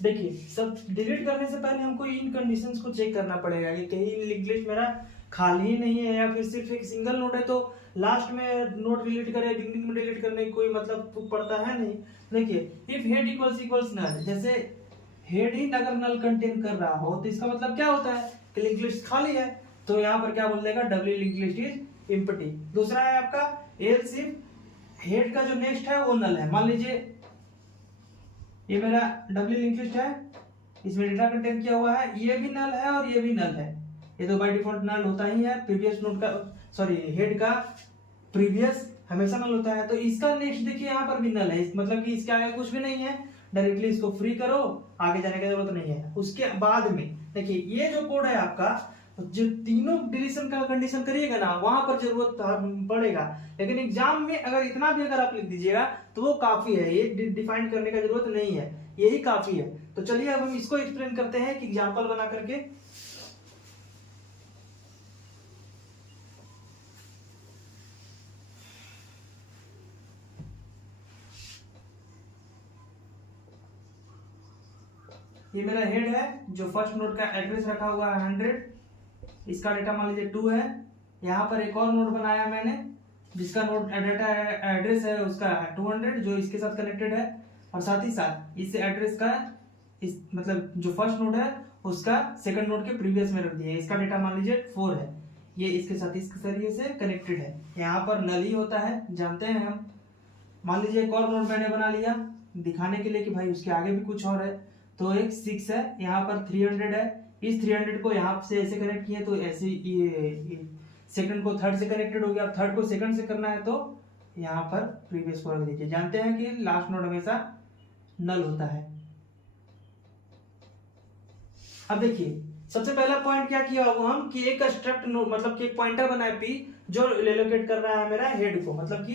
देखिए सब डिलीट करने से पहले हमको इन कंडीशंस को चेक करना पड़ेगा कि कहीं लिंक लिस्ट मेरा खाली नहीं है या फिर सिर्फ एक सिंगल नोड है, तो लास्ट में नोड डिलीट करे बिगनिंग में डिलीट करने की कोई मतलब तो पड़ता है नहीं। देखिए इफ हेड इक्वल्स नल, जैसे हेड ही अगर नल कंटेन कर रहा हो तो इसका मतलब क्या होता है कि लिंक लिस्ट खाली है, तो यहाँ पर क्या बोल देगा, W link list is empty. दूसरा है आपका एल्स इफ हेड का जो नेक्स्ट है वो नल है। मान लीजिए ये मेरा डब्ल्यू लिंक लिस्ट है, इसमें डेटा कंटेन किया हुआ है, ये भी नल है और ये भी नल है, ये तो बाय डिफॉल्ट नल होता ही है। प्रीवियस नोड का सॉरी हेड का प्रीवियस हमेशा नल होता है, तो इसका नेक्स्ट देखिए यहाँ पर भी नल है, मतलब कि इसके आगे कुछ भी नहीं है, डायरेक्टली इसको फ्री करो, आगे जाने की जरूरत नहीं है। उसके बाद में देखिए ये जो कोड है आपका, जो तीनों डिलीशन का कंडीशन करिएगा ना वहां पर जरूरत पड़ेगा, लेकिन एग्जाम में अगर इतना भी अगर आप लिख दीजिएगा तो वो काफी है, ये डिफाइन करने का जरूरत नहीं है, यही काफी है। तो चलिए अब हम इसको एक्सप्लेन करते हैं कि एग्जाम्पल बना करके। ये मेरा हेड है, जो फर्स्ट नोड का एड्रेस रखा हुआ है 100, इसका डेटा मान लीजिए 2 है। यहाँ पर एक और नोड बनाया मैंने जिसका नोड डेटा एड्रेस है उसका 200, जो इसके साथ कनेक्टेड है, और साथ ही साथ इस एड्रेस का इस मतलब जो फर्स्ट नोड है उसका सेकंड नोड के प्रीवियस में रख दिया। इसका डेटा मान लीजिए 4 है, ये इसके साथ इस तरीके से कनेक्टेड है। यहाँ पर नल ही होता है, जानते हैं हम। मान लीजिए एक और नोड मैंने बना लिया दिखाने के लिए कि भाई उसके आगे भी कुछ और है, तो एक 6 है, यहाँ पर 300 है। इस 300 को यहाँ से ऐसे कनेक्ट किए तो ऐसे ये सेकंड को थर्ड से कनेक्टेड हो गया। अब थर्ड को सेकंड से करना है तो यहाँ पर प्रीवियस को रख दीजिए। जानते हैं कि लास्ट नोड हमेशा नल होता है। अब देखिए सबसे पहला पॉइंट क्या किया होगा हम कि एक स्ट्रक्ट नोड मतलब कि एक पॉइंटर बनाए पी, जो एलोकेट कर रहा है मेरा हेड को, मतलब कि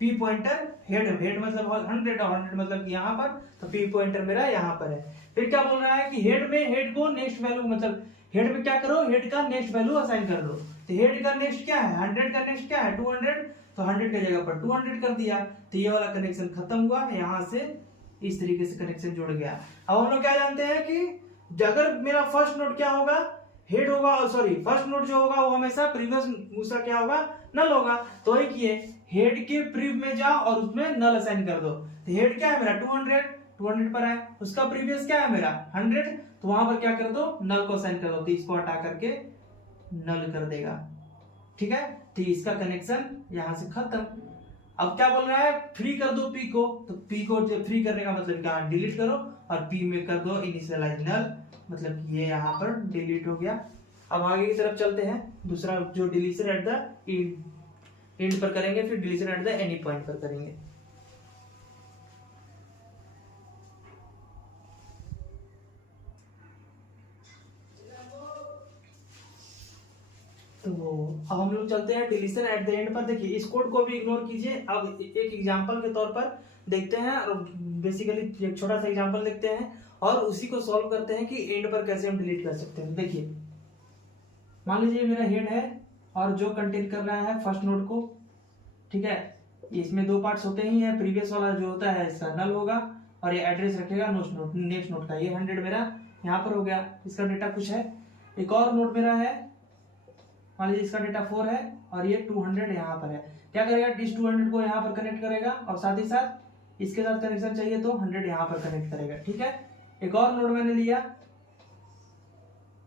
पी पॉइंटर हेड मतलब 100 और 100 मतलब कि यहाँ पर, तो पी पॉइंटर मेरा यहाँ पर है। फिर क्या बोल रहा है कि हेड को नेक्स्ट वैल्यू मतलब हेड में क्या करो, हेड का नेक्स्ट वैल्यू असाइन कर दो। तो हेड का नेक्स्ट क्या है 100, का नेक्स्ट क्या है 200, तो 100 की जगह पर 200 कर दिया। तो ये वाला कनेक्शन खत्म हुआ, यहाँ से इस तरीके से कनेक्शन जुड़ गया। अब हम लोग क्या जानते हैं कि अगर मेरा फर्स्ट नोड क्या होगा, हेड होगा, सॉरी फर्स्ट नोड जो होगा वो हमेशा प्रीवियस उसका क्या होगा, नल होगा। तो एक ये हेड के प्रीव में जाओ और उसमें नल असाइन कर दो। तो हेड क्या है मेरा 200 पर है, उसका प्रीवियस क्या है मेरा 100, तो वहां पर क्या कर दो, नल को असाइन कर दो, तो इसको हटा करके नल कर देगा। ठीक है, तो इसका कनेक्शन यहां से खत्म। अब क्या बोल रहा है, फ्री कर दो पी को, तो पी को फ्री करने का मतलब क्या, डिलीट करो और पी में कर दो इनिशियलाइज नल, मतलब ये यहाँ पर डिलीट हो गया। अब आगे की तरफ चलते हैं, दूसरा जो डिलीशन एट द एंड पर करेंगे, फिर deletion at the any point पर करेंगे। तो अब हम लोग चलते हैं डिलीशन एट द एंड पर। देखिए इस कोड को भी इग्नोर कीजिए। अब एक एग्जांपल के तौर पर देखते हैं, और बेसिकली एक छोटा सा एग्जांपल देखते हैं और उसी को सॉल्व करते हैं कि एंड पर कैसे हम डिलीट कर सकते हैं। देखिए मान लीजिए मेरा हेड है और जो कंटेन कर रहा है फर्स्ट नोड को, ठीक है, इसमें दो पार्ट्स होते ही हैं। प्रीवियस वाला जो होता है इसका नल होगा और ये एड्रेस रखेगा नेक्स्ट नोड का। ये 100 मेरा यहाँ पर हो गया, इसका डेटा कुछ है। एक और नोड मेरा है, मान लीजिए इसका डेटा 4 है और ये 200 यहाँ पर है। क्या करेगा, इस 200 को यहाँ पर कनेक्ट करेगा और साथ ही साथ इसके साथ कनेक्शन चाहिए तो 100 यहाँ पर कनेक्ट करेगा। ठीक है, एक और नोड मैंने लिया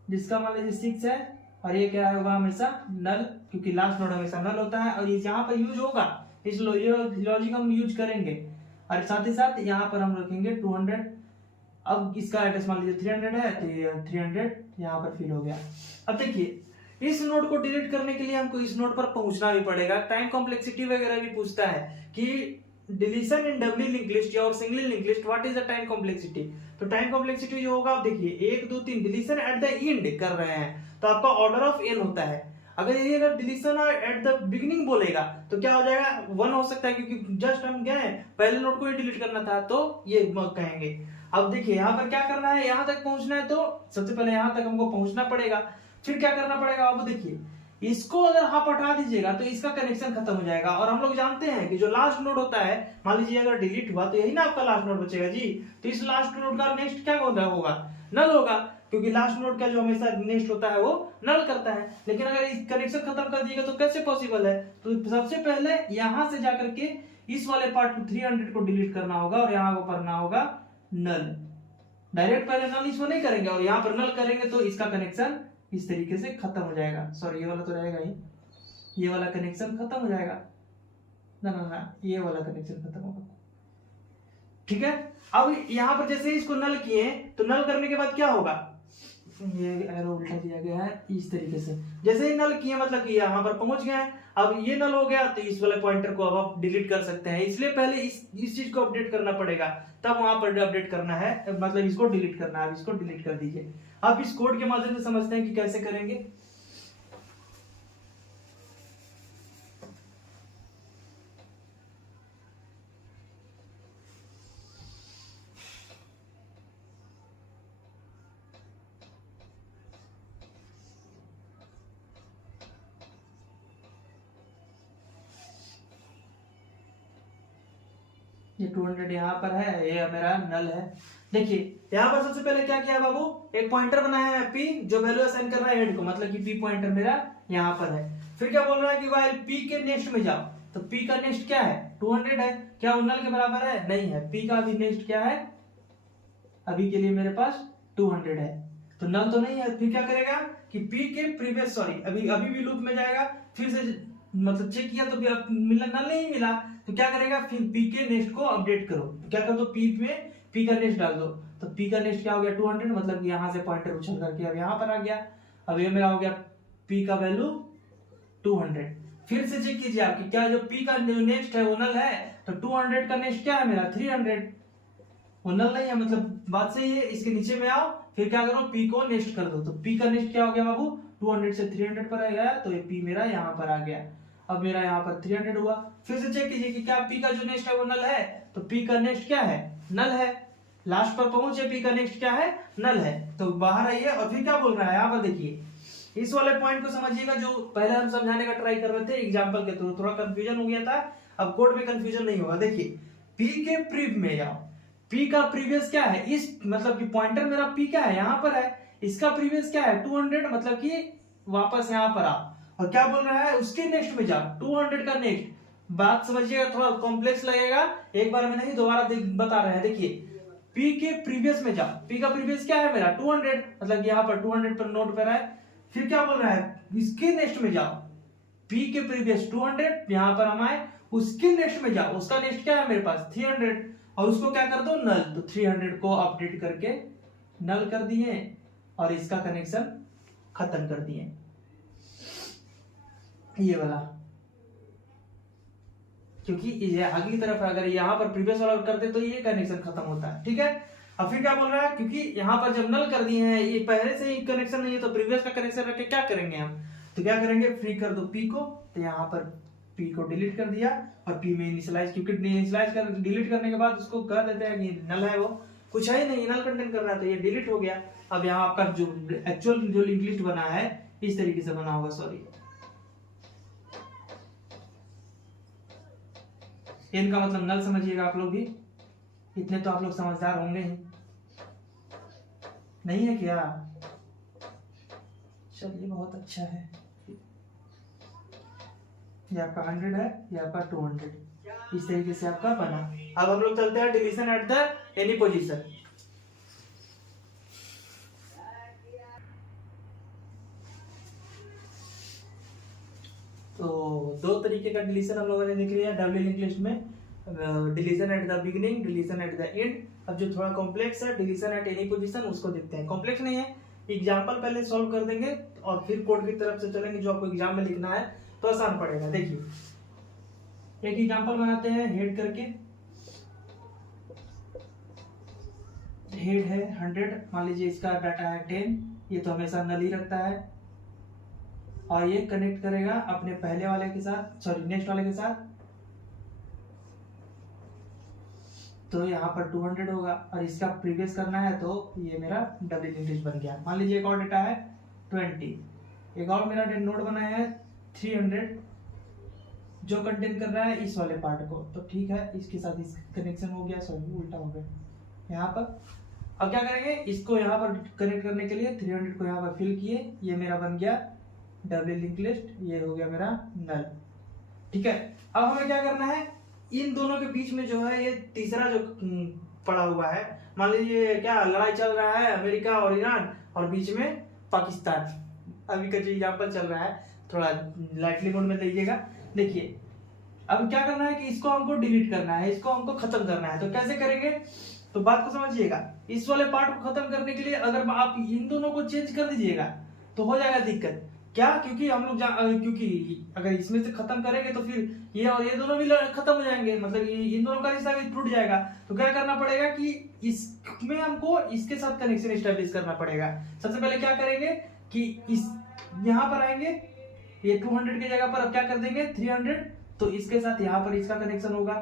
जिसका मान लीजिए 6 है और ये क्या होगा हमेशा नल, क्योंकि लास्ट नोड हमेशा नल होता है और ये यहाँ पर यूज होगा, इस लॉजिक हम यूज करेंगे। और साथ ही साथ यहाँ पर हम रखेंगे 200। अब इसका एड्रेस मान लीजिए 300 है तो ये 300 यहाँ पर फिल हो गया। अब देखिए इस नोड को डिलीट करने के लिए हमको इस नोड पर पहुंचना भी पड़ेगा। टाइम कॉम्प्लेक्सिटी वगैरह भी पूछता है कि डिलीशन इन डबली लिंक लिस्ट और single link list, what is the time complexity. तो टाइम कॉम्प्लेक्सिटी जो होगा, आप देखिए 1 2 3 डिलीशन एट द एंड कर रहे हैं तो आपका ऑर्डर ऑफ एन होता है। अगर ये अगर डिलीशन एट द बिगिनिंग बोलेगा तो क्या हो जाएगा, 1 हो सकता है, क्योंकि जस्ट हम गए पहले नोड को ही डिलीट करना था तो ये कहेंगे। अब देखिए यहाँ पर क्या करना है, यहाँ तक पहुंचना है तो सबसे पहले यहाँ तक हमको पहुंचना पड़ेगा। फिर क्या करना पड़ेगा, अब देखिए इसको अगर आप हटा दीजिएगा तो इसका कनेक्शन खत्म हो जाएगा। और हम लोग जानते हैं कि जो लास्ट नोड होता है, मान लीजिए अगर डिलीट हुआ तो यही ना आपका लास्ट नोड बचेगा जी। तो इस लास्ट नोड का नेक्स्ट क्या होगा, नल होगा, क्योंकि लास्ट नोड का जो हमेशा नेक्स्ट होता है वो नल करता है। लेकिन अगर इस कनेक्शन खत्म कर दिएगा तो कैसे पॉसिबल है, तो सबसे पहले यहां से जाकर के इस वाले पार्ट 300 को डिलीट करना होगा और यहाँ पर करना होगा नल। डायरेक्ट पहले नल इसको नहीं करेंगे और यहाँ पर नल करेंगे तो इसका कनेक्शन इस तरीके से खत्म हो जाएगा। सॉरी ये वाला तो रहेगा ही, ये वाला कनेक्शन खत्म हो जाएगा ना, ये वाला कनेक्शन खत्म होगा। ठीक है, अब यहां पर जैसे इसको नल किए तो नल करने के बाद क्या होगा, ये एरो उल्टा दिया गया है इस तरीके से। जैसे ही नल किया मतलब कि यहाँ पर पहुंच गए हैं, अब ये नल हो गया तो इस वाले पॉइंटर को अब आप डिलीट कर सकते हैं। इसलिए पहले इस चीज को अपडेट करना पड़ेगा, तब वहां पर अपडेट करना है, मतलब इसको डिलीट करना है। अब इसको डिलीट कर दीजिए। आप इस कोड के माध्यम से समझते हैं कि कैसे करेंगे। ये 200 यहाँ पर है, ये मेरा नल है। देखिए यहाँ पर सबसे पहले क्या किया बाबू, एक पॉइंटर बनाया है p जो वैल्यू असाइन कर रहा है हेड को, मतलब कि p पॉइंटर मेरा यहाँ पर है। फिर क्या बोल रहा है कि वाइल p के नेक्स्ट में जाओ, तो p का नेक्स्ट क्या है 200 है। क्या वो नल के बराबर है? नहीं है। p का अभी नेक्स्ट क्या है, अभी के लिए मेरे पास 200 है, तो नल तो नहीं है। फिर क्या करेगा कि p के प्रीवियस सॉरी अभी भी लूप में जाएगा, फिर से मतलब चेक किया तो मिला, नल नहीं मिला, तो क्या करेगा फिर p के नेक्स्ट को अपडेट करो। तो क्या कर दो, p में p का नेक्स्ट डाल दो, तो p का नेक्स्ट क्या हो गया 200, मतलब कि यहाँ से पॉइंटर उछल करके अब यहाँ पर आ गया। अब ये मेरा हो गया p का वैल्यू 200। फिर से चेक कीजिए आप कि क्या जो p का नेक्स्ट है वो नल है, तो 200 का नेक्स्ट क्या है मेरा 300, वो नल नहीं है, मतलब बात सही है। इसके नीचे में आओ, फिर क्या करो p को नेक्स्ट कर दो, तो p का नेक्स्ट क्या हो गया बाबू 200 से 300 पर आ गया, तो ये p मेरा यहाँ पर आ गया। अब मेरा यहाँ पर 300 हुआ। फिर से चेक कीजिए कि क्या p का जो नेक्स्ट है वो नल है, तो p का नेक्स्ट क्या है नल है। लास्ट पर पहुंचे, p का नेक्स्ट क्या है नल है, तो बाहर आइए। और फिर क्या बोल रहा है यहाँ पर देखिए, इस वाले पॉइंट को समझिएगा जो पहले हम समझाने का ट्राई कर रहे थे एग्जांपल के थ्रू, थोड़ा कंफ्यूजन हो गया था, अब कोड में कंफ्यूजन नहीं होगा। देखिए p के प्रीव में जाओ, p का प्रीवियस क्या है, इस मतलब कि पॉइंटर मेरा p क्या है यहाँ पर है, इसका प्रीवियस क्या है 200, मतलब कि वापस यहाँ पर आओ। और क्या बोल रहा है उसके नेक्स्ट में जाओ, 200 का नेक्स्ट। बात समझिएगा, थोड़ा कॉम्प्लेक्स लगेगा, एक बार में नहीं दोबारा बता रहे हैं। देखिए p के प्रीवियस में जाओ, p का प्रीवियस क्या है मेरा 200, मतलब यहाँ पर 200 पर नोट पर है। फिर क्या बोल रहा है इसके नेक्स्ट में जाओ, p के प्रीवियस 200, यहाँ पर हम आए, उसके नेक्स्ट में जाओ, उसका नेक्स्ट क्या है मेरे पास 300, और उसको क्या कर दो नल, तो 300 को अपडेट करके नल कर दिए और इसका कनेक्शन खत्म कर दिए, ये वाला। क्योंकि ये अगली तरफ अगर यहाँ पर प्रीवियस वाला करते तो ये कनेक्शन खत्म होता है, ठीक है। अब फिर क्या बोल रहा है, क्योंकि यहाँ पर जब नल कर दिए हैं, ये पहले से ही कनेक्शन नहीं है, तो प्रीवियस का कनेक्शन रख के क्या करेंगे हम, तो क्या करेंगे फ्री कर दो p को, तो यहाँ पर p को डिलीट कर दिया और p में इनिशियलाइज, क्योंकि इनिशियलाइज कर डिलीट करने के बाद उसको कह देते हैं कि नल है, वो कुछ है ही नहीं, नल कंटेंट कर रहा है, तो ये डिलीट हो गया। अब यहाँ आपका जो एक्चुअल जो लिंक लिस्ट बना है इस तरीके से बना होगा, सॉरी इनका मतलब नल समझिएगा आप लोग भी, इतने तो आप लोग समझदार होंगे ही, नहीं है क्या? चलिए बहुत अच्छा है। ये आपका 100 है, ये आपका 200, इस तरीके से आपका बना। अब हम लोग चलते हैं deletion at the any position. तो दो तरीके का डिलीशन हम लोगों ने देख लिया डब्ल्यू लिंक लिस्ट में, deletion at the beginning, deletion at the end. अब जो थोड़ा कॉम्प्लेक्स है डिलीशन एट एनी पोजीशन, उसको देखते हैं। कॉम्प्लेक्स नहीं है, एग्जांपल पहले सॉल्व कर देंगे और फिर कोड की तरफ से चलेंगे, जो आपको एग्जाम में लिखना है तो आसान पड़ेगा। देखिए एक एग्जांपल बनाते हैं हेड करके, हेड है 100, मान लीजिए इसका डाटा है 10, ये तो हमेशा नल ही रखता है, और ये कनेक्ट करेगा अपने पहले वाले के साथ, सॉरी नेक्स्ट वाले के साथ, तो यहाँ पर 200 होगा, और इसका प्रीवियस करना है तो ये मेरा डबल लिंक लिस्ट बन गया। मान लीजिए एक और डेटा है 20, एक और मेरा नोड बनाया है 300 जो कंटेन कर रहा है इस वाले पार्ट को, तो ठीक है इसके साथ इस कनेक्शन हो गया, सॉरी उल्टा हो गया यहाँ पर। अब क्या करेंगे, इसको यहाँ पर कनेक्ट करने के लिए 300 को यहाँ पर फिल किए, ये मेरा बन गया डबल लिंक लिस्ट, ये हो गया मेरा नल, ठीक है। अब हमें क्या करना है, इन दोनों के बीच में जो है ये तीसरा जो पड़ा हुआ है, मान लीजिए क्या लड़ाई चल रहा है अमेरिका और ईरान, और बीच में पाकिस्तान, अभी का जो एग्जाम्पल चल रहा है थोड़ा लाइटली मोड में लीजिएगा। देखिए अब क्या करना है कि इसको हमको डिलीट करना है, इसको हमको खत्म करना है, तो कैसे करेंगे, तो बात को समझिएगा। इस वाले पार्ट को खत्म करने के लिए अगर आप इन दोनों को चेंज कर दीजिएगा तो हो जाएगा दिक्कत। क्या? क्योंकि हम लोग क्योंकि अगर इसमें से खत्म करेंगे तो फिर ये और ये दोनों भी खत्म हो जाएंगे, मतलब इन दोनों का रिश्ता भी टूट जाएगा। तो क्या करना पड़ेगा कि इसमें हमको इसके साथ कनेक्शन एस्टेब्लिश करना पड़ेगा। सबसे पहले क्या करेंगे कि इस यहाँ पर आएंगे, ये 200 की जगह पर अब क्या कर देंगे 300, तो इसके साथ यहाँ पर इसका कनेक्शन होगा,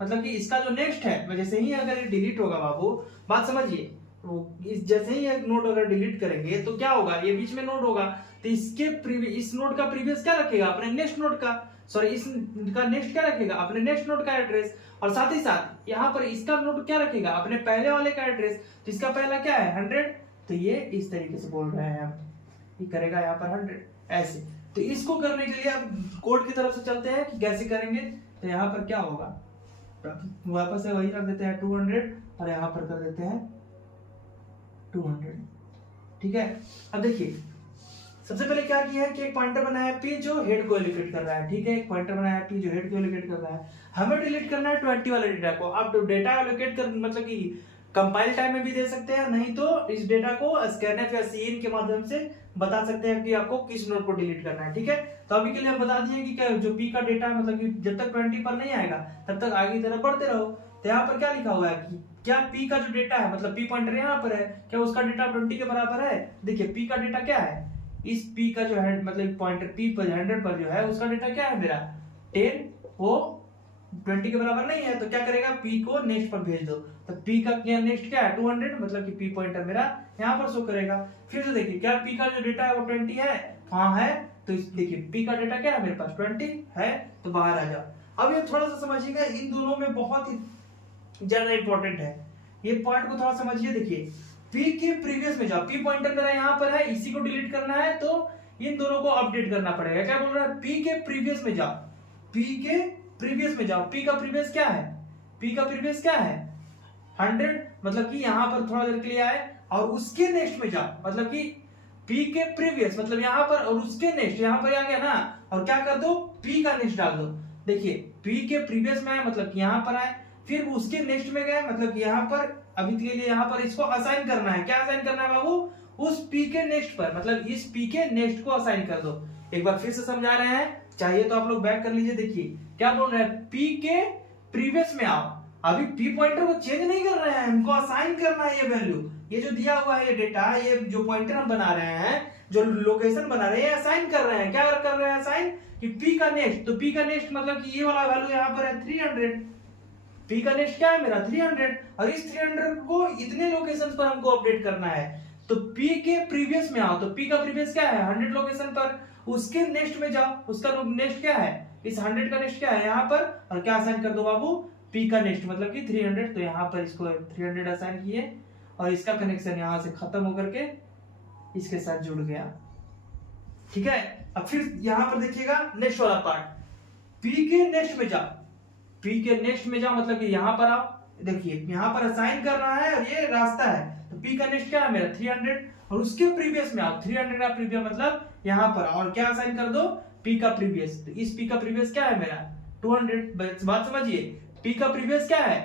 मतलब कि इसका जो नेक्स्ट है जैसे ही अगर ये डिलीट होगा बाबू, बात समझिए, वो इस जैसे ही एक नोड अगर डिलीट करेंगे तो क्या होगा, ये बीच में नोड होगा तो इसके इस नोड का प्रीवियस क्या रखेगा, अपने नेक्स्ट नोड का, सॉरी इसका नेक्स्ट क्या रखेगा, अपने नेक्स्ट नोड का एड्रेस, और साथ ही साथ यहाँ पर इसका नोड क्या रखेगा, अपने पहले वाले का एड्रेस, जिसका पहला क्या है 100, तो ये इस तरीके से बोल रहे हैं हम, ये करेगा यहाँ पर 100 ऐसे। तो इसको करने के लिए अब कोड की तरफ से चलते हैं कि कैसे करेंगे। तो यहाँ पर क्या होगा, वापस से वही रख देते हैं 200 और यहाँ पर कर देते हैं 200, ठीक है। अब देखिए सबसे पहले क्या किया है कि एक पॉइंटर बनाया है P जो हेड को एलोकेट कर रहा है, ठीक है, एक पॉइंटर बनाया है P जो हेड को एलोकेट कर रहा है। हमें डिलीट करना है 20 वाले डेटा को। आप डेटा एलोकेट कर मतलब कि कंपाइल टाइम में भी दे सकते हैं, नहीं तो इस डेटा को स्कैनफ या सीन के माध्यम से बता सकते हैं कि आपको किस नोड को डिलीट करना है, ठीक है। तो अभी के लिए हम बता दिए कि क्या जो P का डेटा है मतलब कि जब तक 20 पर नहीं आएगा तब तक आगे की तरफ बढ़ते रहो। तो यहाँ पर क्या लिखा हुआ है कि क्या P का जो डेटा है मतलब P पॉइंटर यहाँ पर है, क्या उसका डेटा 20 के बराबर है। देखिए P का डेटा क्या है, इस P का जो है मतलब पॉइंटर P पर 100 पर जो है उसका डेटा क्या है मेरा 10, वो 20 के बराबर नहीं है, तो क्या करेगा P को नेक्स्ट पर भेज दो। तो P का क्या नेक्स्ट क्या है 200, मतलब कि P पॉइंटर मेरा यहाँ पर शो करेगा। फिर से देखिए क्या P का जो डेटा है वो 20 है, हाँ है, तो देखिए P का डेटा क्या है मेरे पास 20 है, तो बाहर आ जाओ। अब ये थोड़ा सा समझिएगा, इन दोनों में बहुत ही ज्यादा इंपॉर्टेंट है, ये पॉइंट को थोड़ा समझिए। देखिए P के प्रीवियस में जाओ, P पॉइंटर मेरा यहाँ पर है, इसी को डिलीट करना है तो इन दोनों को अपडेट करना पड़ेगा। क्या बोल रहा है, P के प्रीवियस में जाओ, P के प्रीवियस में जाओ। P का प्रीवियस क्या है, P का प्रीवियस क्या है 100, मतलब कि यहाँ पर थोड़ा देर के लिए आए, और उसके नेक्स्ट में जाओ, मतलब कि P के प्रीवियस मतलब यहाँ पर, और उसके नेक्स्ट यहाँ पर आ गया ना, और क्या कर दो P का नेक्स्ट डाल दो। देखिए P के प्रीवियस में आए मतलब कि यहाँ पर आए, फिर उसके नेक्स्ट में गए मतलब कि यहाँ पर, अभी के लिए यहाँ पर इसको असाइन करना है। क्या असाइन करना है बाबू, उस P के नेक्स्ट पर, मतलब इस P के नेक्स्ट को असाइन कर दो। एक बार फिर से समझा रहे हैं, चाहिए तो आप लोग बैक कर लीजिए। देखिए क्या बोल रहे हैं, P के प्रीवियस में आओ, अभी P पॉइंटर को चेंज नहीं कर रहे हैं, हमको असाइन करना है ये वैल्यू, ये जो दिया हुआ है ये डेटा, ये जो पॉइंटर हम बना रहे हैं, जो लोकेशन बना रहे हैं, असाइन कर रहे हैं। क्या कर रहे हैं असाइन, कि P का नेक्स्ट, तो P का नेक्स्ट मतलब कि ये वाला वैल्यू यहाँ पर है 300, P का नेक्स्ट क्या है मेरा 300, और इस 300 को इतने लोकेशंस पर हमको अपडेट करना है। तो P के प्रीवियस में आओ, तो P का प्रीवियस क्या है 100 लोकेशन पर, उसके नेक्स्ट में जाओ, उसका नेक्स्ट क्या है, इस 100 का नेक्स्ट क्या है यहाँ पर, और क्या असाइन कर दो बाबू P का नेक्स्ट मतलब कि 300, तो यहाँ पर इसको 300 असाइन किए, और इसका कनेक्शन यहाँ से खत्म होकर के इसके साथ जुड़ गया, ठीक है। अब फिर यहाँ पर देखिएगा नेक्स्ट वाला पार्ट, P के नेक्स्ट में जाओ, P के नेक्स्ट में जाओ मतलब कि यहाँ पर आओ, देखिए यहाँ पर असाइन कर रहा है और ये रास्ता है, तो P का नेक्स्ट क्या है मेरा 300, और उसके प्रीवियस में आओ, 300 का प्रीवियस मतलब यहाँ पर, और क्या असाइन कर दो P का प्रीवियस, तो इस P का प्रीवियस क्या है मेरा 200। बात समझिए, P का प्रीवियस क्या है,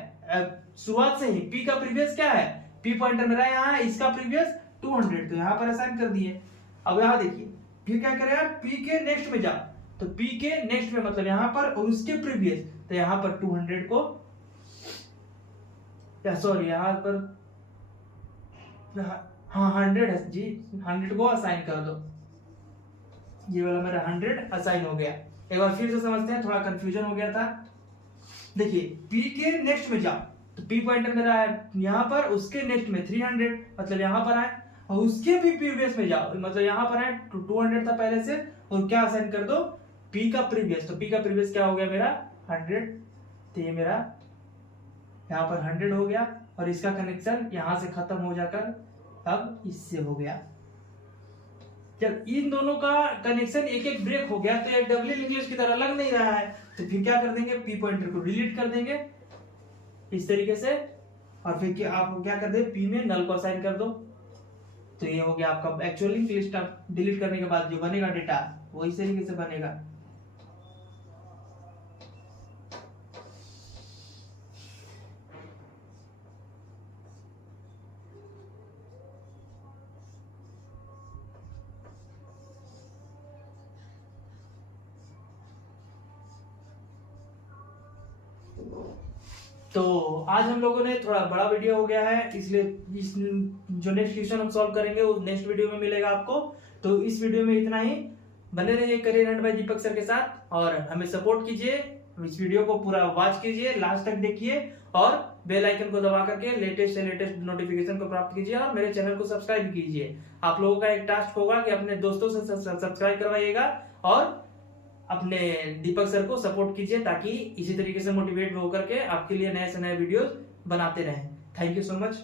शुरुआत से ही P का प्रीवियस क्या है, P पॉइंटर मेरा यहाँ है, इसका प्रीवियस 200, तो यहाँ पर असाइन कर दिए। अब यहाँ देखिए फिर क्या करेगा, P के नेक्स्ट में जाओ, तो P के नेक्स्ट में मतलब यहाँ पर, और उसके प्रीवियस, तो यहाँ पर 200 को, या सॉरी यहाँ पर हाँ 100 है जी, 100 को असाइन कर दो, ये वाला मेरा 100 असाइन हो गया। एक बार फिर से समझते हैं, थोड़ा कंफ्यूजन हो गया था। देखिए P के नेक्स्ट में जाओ, तो P पॉइंटर मेरा है यहाँ पर, उसके नेक्स्ट में 300 मतलब यहाँ पर आए, और उसके भी प्रीवियस में जाओ, मतलब यहाँ पर आए 200 था पहले से, और क्या असाइन कर दो P का प्रीवियस, तो P का प्रीवियस क्या हो गया मेरा 100, तो ये मेरा यहाँ पर 100 हो गया, और इसका कनेक्शन यहाँ से खत्म हो जाकर अब इससे हो गया। जब इन दोनों का कनेक्शन एक एक ब्रेक हो गया तो ये डबल इंग्लिश की तरह लग नहीं रहा है, तो फिर क्या कर देंगे P पॉइंटर को डिलीट कर देंगे इस तरीके से, और फिर आप क्या कर दे P में नल को असाइन कर दो, तो ये हो गया आपका एक्चुअल लिंक लिस्ट। डिलीट करने के बाद जो बनेगा डेटा वो इस तरीके से बनेगा। तो आज हम लोगों ने थोड़ा बड़ा वीडियो हो गया है, इसलिए इस जो नेक्स्ट क्वेश्चन हम सॉल्व करेंगे वो नेक्स्ट वीडियो में मिलेगा आपको। तो इस वीडियो में इतना ही। बने रहिए career and by Deepak sir के साथ और हमें सपोर्ट कीजिए। इस वीडियो को पूरा वॉच कीजिए, लास्ट तक देखिए और बेल आइकन को दबा करके लेटेस्ट से लेटेस्ट नोटिफिकेशन को प्राप्त कीजिए और मेरे चैनल को सब्सक्राइब कीजिए। आप लोगों का एक टास्क होगा कि अपने दोस्तों से सब्सक्राइब करवाइएगा और अपने दीपक सर को सपोर्ट कीजिए ताकि इसी तरीके से मोटिवेट होकर के आपके लिए नए से नए वीडियोस बनाते रहें। Thank you so much.